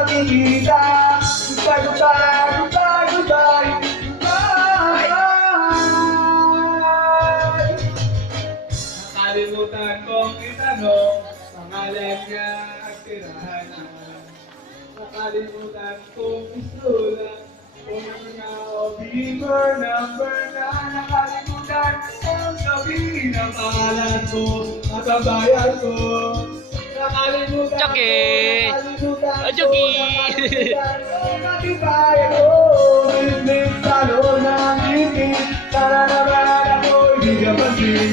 magkikita. Goodbye, goodbye, goodbye, goodbye, goodbye. Nakalimutan kong itanong pangalan niya at tirahan niya. Nakalimutan kong isulat kung ano number na. Nakalimutan kong sabihin ang pangalan ko at ang bayan ko. Nakalimutan ko, nakalimutan ko, nakalimutan ko ang bayan ko. Isip sa loob ng isip, sana naman ako'y di ka pansin.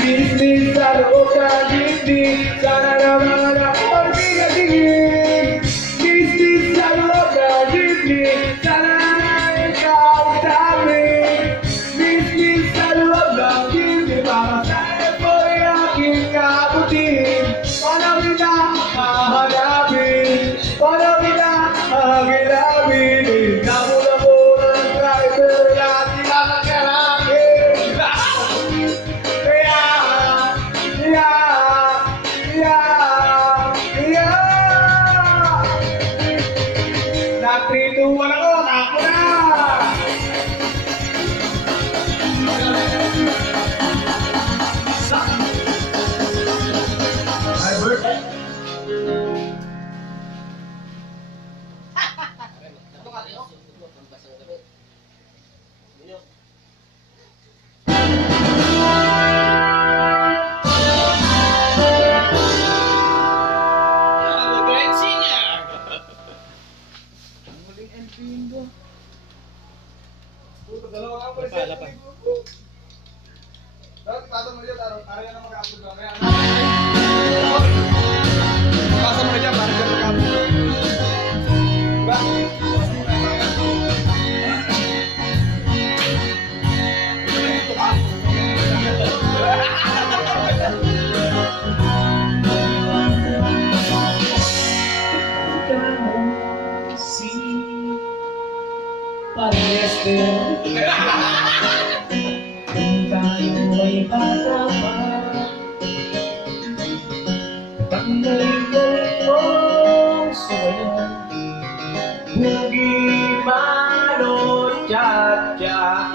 Isip sa loob ng isip, sana naman ako'y di ka tingin. Isip sa loob ng isip, sana ikaw sa amin. Isip sa loob ng isip, para sa'yo ko'y aking kabutin. Paano kita hahanapin? Paano kita hahagilapin? Namo-namo ng driver at tinakakarakin. Natrituan ako, ako na! Hi, birthday! Parehas din kung tayo ay bata pa. Pagdaligaling mong sabayan, bugi manot tiyat-tiyat,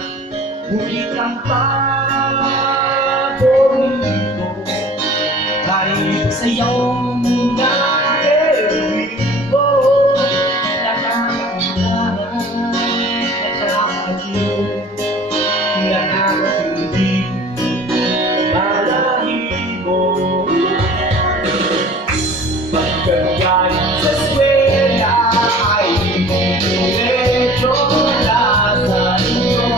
bugi kang paborito. Kahit sa iyong pagkagaling sa eskwela ay diretso na sa iyo.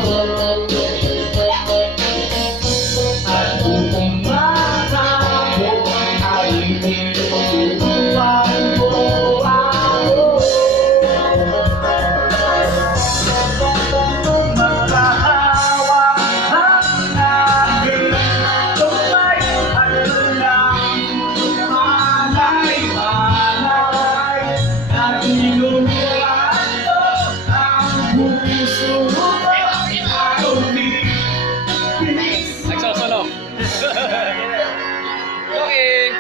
At kung umatapos ay tinutupad mo ako. Magkahawa ang aking tumay at lang nagsosolo. Okay.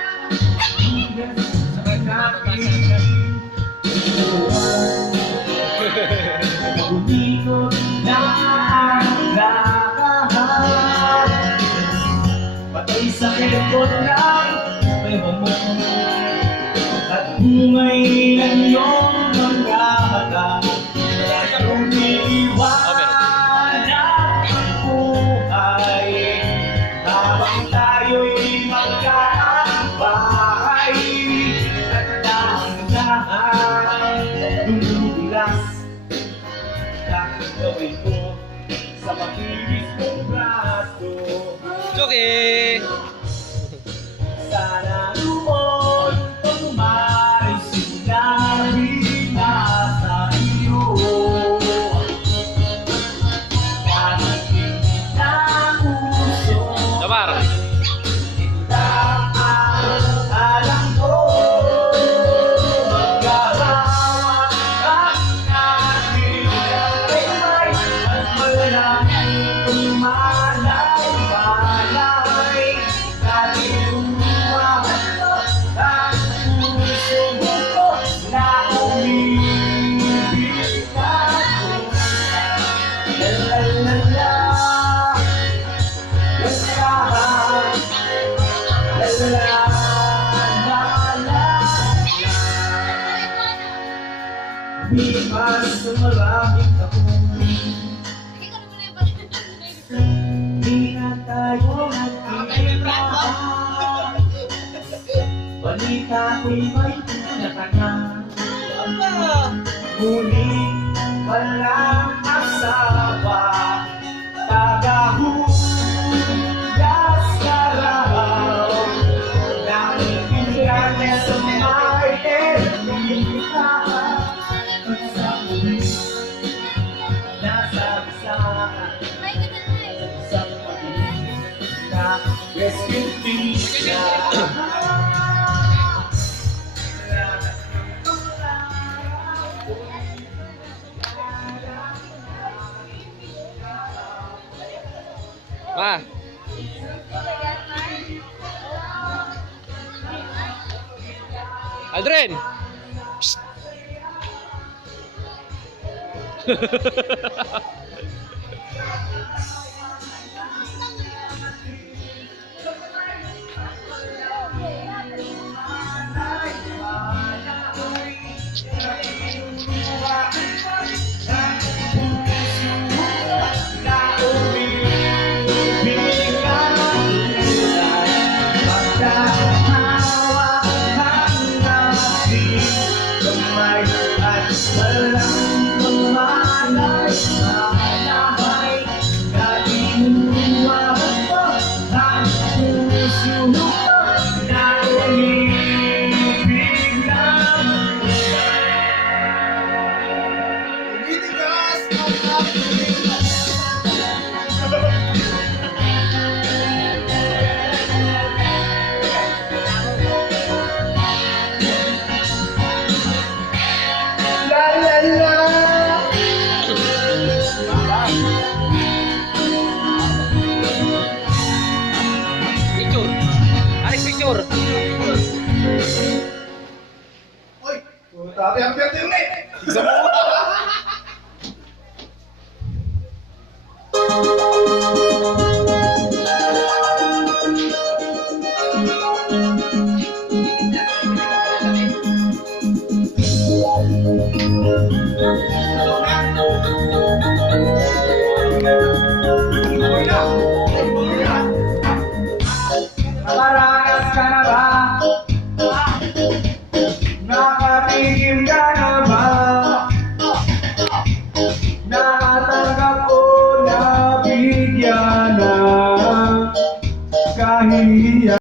Umikot na ang lahat, patay sa kekot lang may mamon at bungay ng iyong mga mata. Umiiwanag ang buhay habang tayo'y magkakapay at dahan-dahan dumudulas ang gawin mo sa makinis mong braso. Okay. Sana noon pag umalis sinabi na sa iyo, kahit hindi na uso, Damar. alam ko magkakawa ang ating kalimay at malaki kung malay-malay. Limas sa maraming taon. Di na tayo nagkikita. Balita ko'y may tuna ka na. Ngunit walang asawa. Tagahugas ka raw. Nakikilala sa may ermita. At sa muli, nasabi sa pag-ibig na rest in peace na. Ma. Aldrin. Psst. Picture. Alis picture. Uy! Tapi ang perte yun eh! Ano na?